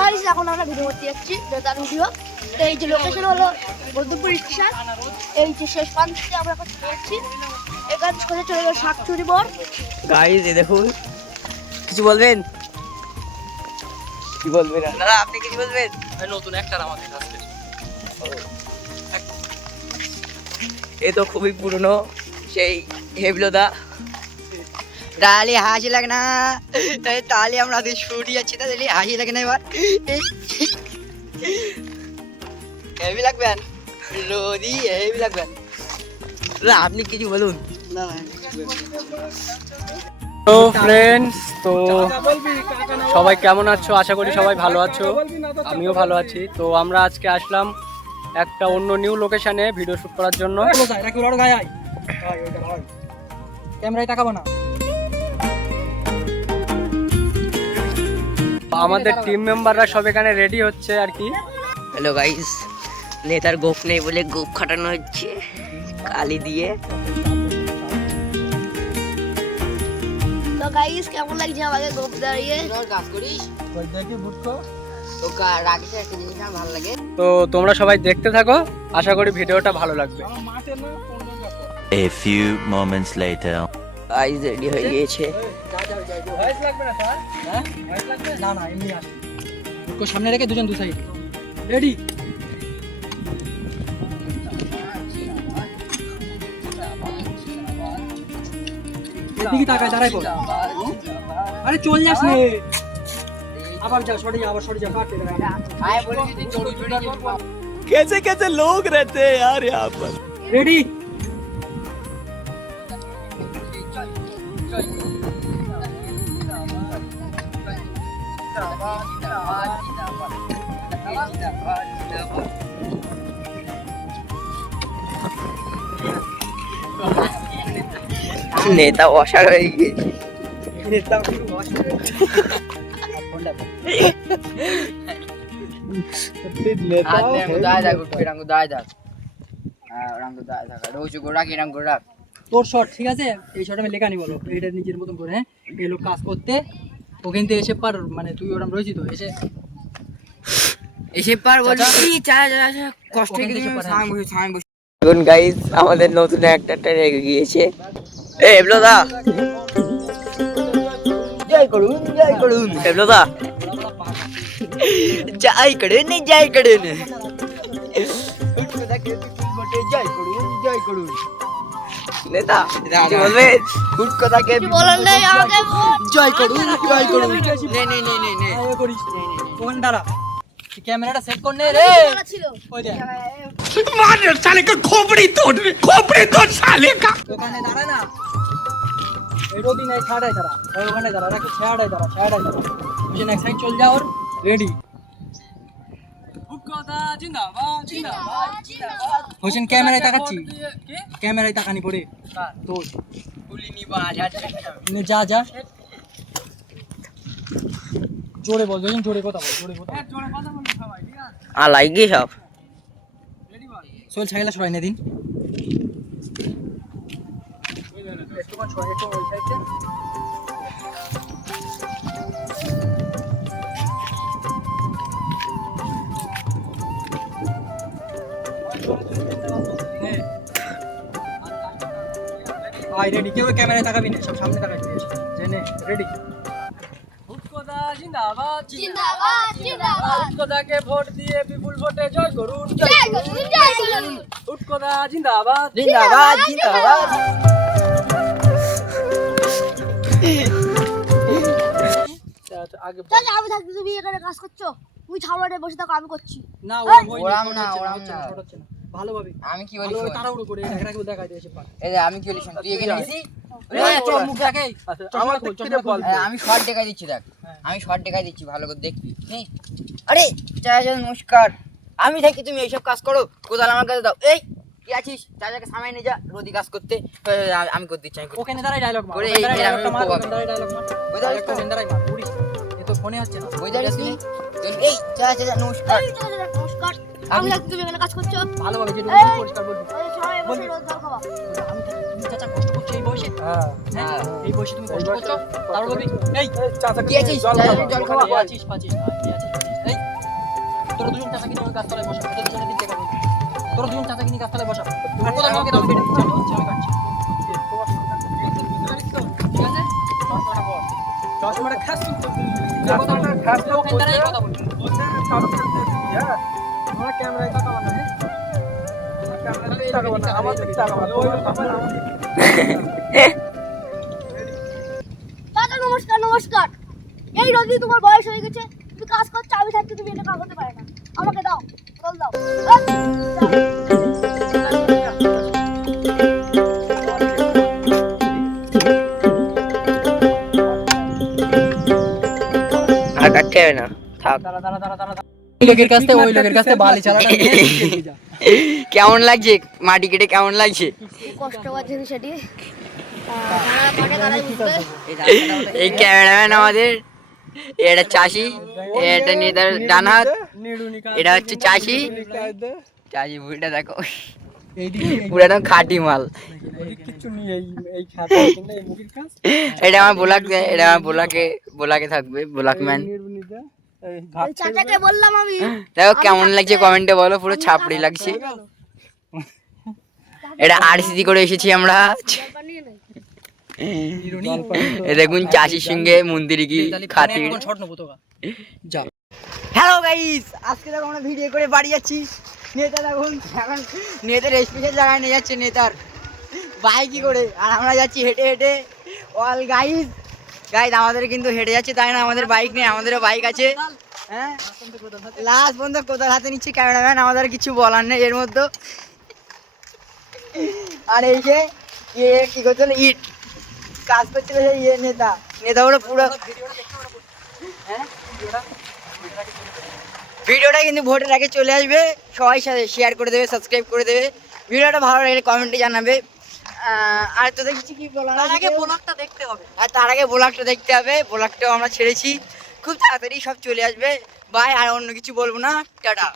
Guys এখন আমরা video করতে যাচ্ছি তার ভিডিও। তো এই যে লোকেশন হলো মধ্যপুর রিক্সা, এই যে শেষ প্রান্তে আমরা এখন চলে যাচ্ছি। এখান থেকে চলে গেল শাকচুরি মোড়। গাইস এই দেখুন, কিছু বলবেন? কি বলবেন দাদা, আপনি কিছু বলবেন? নতুন একটা আমাদের কাছে এ তো খুবই পুরনো সেই হেবলোদা। তাহলে হাসি লাগে না? তাহলে আমরা ছুটি যাচ্ছি, তাহলে হাসি লাগে না? এবার হেভি লাগবেন রোদি, হেভি লাগবেন। আপনি কিছু বলুন। তো ফ্রেন্ডস, তো সবাই কেমন আছো? আশা করি সবাই ভালো আছো, আমিও ভালো আছি। তো আমরা আজকে আসলাম একটা অন্য নিউ লোকেশনে ভিডিও শুট করার জন্য। ক্যামেরায় তাকাবো না। আমাদের টিম মেম্বাররা সব এখানে রেডি হচ্ছে আর কি। হ্যালো গাইস, নেতার গোপ নেই বলে গোপ খাটানো হচ্ছে কালি দিয়ে। তো গাইস কেমন লাগছে আমাকে গোপ দাঁড়িয়ে? কাজ করিস একটা জিনিস আমার ভালো লাগে। তো তোমরা সবাই দেখতে থাকো, আশা করি ভিডিওটা ভালো লাগবে। A few moments later. Guys ready হয়ে গিয়েছে। না না, এমনি আসে। সামনে রেখে দুজন দু সাইড রেডি। এদিকে তাকায়, দাঁড়াই পড়। আরে চল যাস নে, আবার যা, সরে যা, আবার সরে যা। कैसे कैसे लोग रहते हैं यार यहाँ पर। রেডি। নেতা অসার হয়ে গিয়েছে। তোর শট ঠিক আছে, এই শট আমি লেখা নি বলো, এটা নিজের মতন করে। হ্যাঁ, এই লোক কাজ করতে ও কিন্তু এসে পার, মানে তুই ওরম রয়েছি তো এসে পার বলছি কষ্ট ওখান থেকে এখন গাইস আমাদের নতুন একটা রেগে গিয়েছে। এ হেবলোদা, জয় করুন, জয় করুন। হেবলোদা জয় করুন, জয় করুন। জয় করুন, জয় করুন। নেতা কিছু বলবেন? হুট কথাকে বলার নেই আমাকে। জয় করুন, জয় করুন। নে নে নে নে নে করিস। কোন দাঁড়া, ক্যামেরাটা সেট কর নে রে। ছিল ওই দেখ मार साले का खोपड़ी तोड़ साले का। ওখানে দাঁড়া না, এই রবি নাই, ছাড়াই দাঁড়া। ওই ওখানে দাঁড়া, রাখো, ছাড়াই দাঁড়া, ছাড়াই দাঁড়া। বুঝে এক সাইড চল যা, ওর রেডি। হোসেন ক্যামেরায় তাকাচ্ছি, ক্যামেরায় তাকানি পড়ে তোর যা যা। জোরে বল, হোসেন জোরে কথা বল, জোরে কথা আলাইগে সব চল। ছাইলা সরাই না দিন। আই রেডি, কেউ ক্যামেরায় তাকাবি না, সব সামনে তাকাবি। জেনে রেডি। জিন্দাবাদ জিন্দাবাদ। উৎকদাকে ভোট দিয়ে বিপুল ভোটে জয় করুন, জয় করুন, জয় করুন। উৎকদা জিন্দাবাদ। জিন্দাবাদ, জিন্দাবাদ। আগে তাহলে আমি থাকতে তুমি এখানে কাজ করছো, তুমি ছাওয়ারে বসে থাকো, আমি করছি। না ওরাম না, ওরাম না। ভালোভাবে আমি কি বলি? ভালোভাবে তাড়াহুড়ো করে এটাকে দেখাই দিয়ে এসে পার। এই যে আমি কি বলি, শোন, তুই এখানে নিছি। চল মুখ দেখে আমার থেকে বল। আমি শর্ট দেখাই দিচ্ছি, দেখ আমি শর্ট দেখাই দিচ্ছি, ভালো করে দেখবি। আরে চাচা নমস্কার, আমি থাকি তুমি এইসব কাজ করো, কোদাল আমার কাছে দাও। এই কি আছিস, চাচাকে সামনে নিয়ে যা রোদি কাজ করতে। আমি করে দিচ্ছি, আমি ওখানে দাঁড়াই ডায়লগ মার, করে ওখানে দাঁড়াই এই ডায়লগটা মার, আমি ওখানে দাঁড়াই ডায়লগ মার। ওই দাঁড়াই একটা ওখানে দাঁড়াই মার, উড়িস। এ তো ফোনে হচ্ছে না। ওই দাঁড়িয়ে শুনি। এই চাচা নমস্কার। এই চাচা, নমস্কার। আমি থাকতে তুমি এখানে কাজ করছো। ভালোভাবে যেটা পরিষ্কার বলবি। এই সবাই বসে রোদ দাও খাওয়া। আমি থাকি, তুমি চাচা কষ্ট করছো এই বয়সে। বসে হ্যাঁ হ্যাঁ এই বসে তুমি কষ্ট করছো তারপর বলবি এই কি আছিস জল খাওয়া কে আছিস পাচ্ছিস না কে আছিস এই তোরা দুজন চাচা কিনে গাছতলায় বসা তোরা দুজনে দিক দেখা বলবি তোরা দুজন চাচা কিনে গাছতলায় বসা আর কোথাও আমাকে দাও বেটা আমি কাটছি ঠিক আছে চশমাটা খাস কথাটা খাস লোক এখানে কথা বলবি তোমরা ক্যামেরায় কথা বলো হ্যাঁ ক্যামেরাতে টাকা বানা আমার থেকে টাকা বানা দাদা নমস্কার নমস্কার। এই রোদি তোমার বয়স হয়ে গেছে, তুমি কাজ করছো, আমি থাকতে তুমি এটা কাজ করতে পারে না। আমাকে দাও, বল দাও। আর কাটতে হবে না থাক। ওই লোকের কাছে ওই লোকের কাছে বালি চালাটা নিয়ে যা কেমন লাগছে মাটি কেটে কেমন লাগছে? কষ্টকর জিনিস এটি। এই ক্যামেরাম্যান আমাদের, এটা চাষি, এটা নিয়ে তার ডান হাত, এটা হচ্ছে চাষি। চাষি বুড়িটা দেখো পুরো একদম খাঁটি মাল। এটা আমার ব্লগ, এটা আমার ব্লগে থাকবে, ব্লগ ম্যান। চাচাকে বললাম আমি দেখো কেমন লাগছে কমেন্টে বলো, পুরো ছাপড়ি লাগছে। এটা আরসিসি করে এসেছি আমরা। এ দেখুন চাষির সঙ্গে মন্দিরে কি খাতির। হ্যালো গাইস, আজকে দেখো আমরা ভিডিও করে বাড়ি যাচ্ছি। নেতা দেখুন এখন নেতার স্পেশাল জায়গায় নিয়ে যাচ্ছে নেতার বাইকে করে, আর আমরা যাচ্ছি হেঁটে হেঁটে। অল গাইস আমাদের কিন্তু হেঁটে যাচ্ছে, তাই না? আমাদের বাইক নেই, আমাদেরও বাইক আছে। হ্যাঁ লাস্ট পর্যন্ত কোথার হাতে নিচ্ছে ক্যামেরাম্যান, আমাদের কিছু বলার নেই এর মধ্যে। আর এই যে কি করছিল, ইট কাজ করছিল সেই নেতা ওরা পুরো। হ্যাঁ ভিডিওটা কিন্তু ভোটের আগে চলে আসবে, সবাই সাথে শেয়ার করে দেবে, সাবস্ক্রাইব করে দেবে। ভিডিওটা ভালো লাগলে কমেন্টে জানাবে। আর তোদের কিছু কি বলার আগে ব্লগটা দেখতে হবে, আর তার আগে ব্লগটা দেখতে হবে। ব্লগটাও আমরা ছেড়েছি, খুব তাড়াতাড়ি সব চলে আসবে। বাই, আর অন্য কিছু বলবো না, টাটা।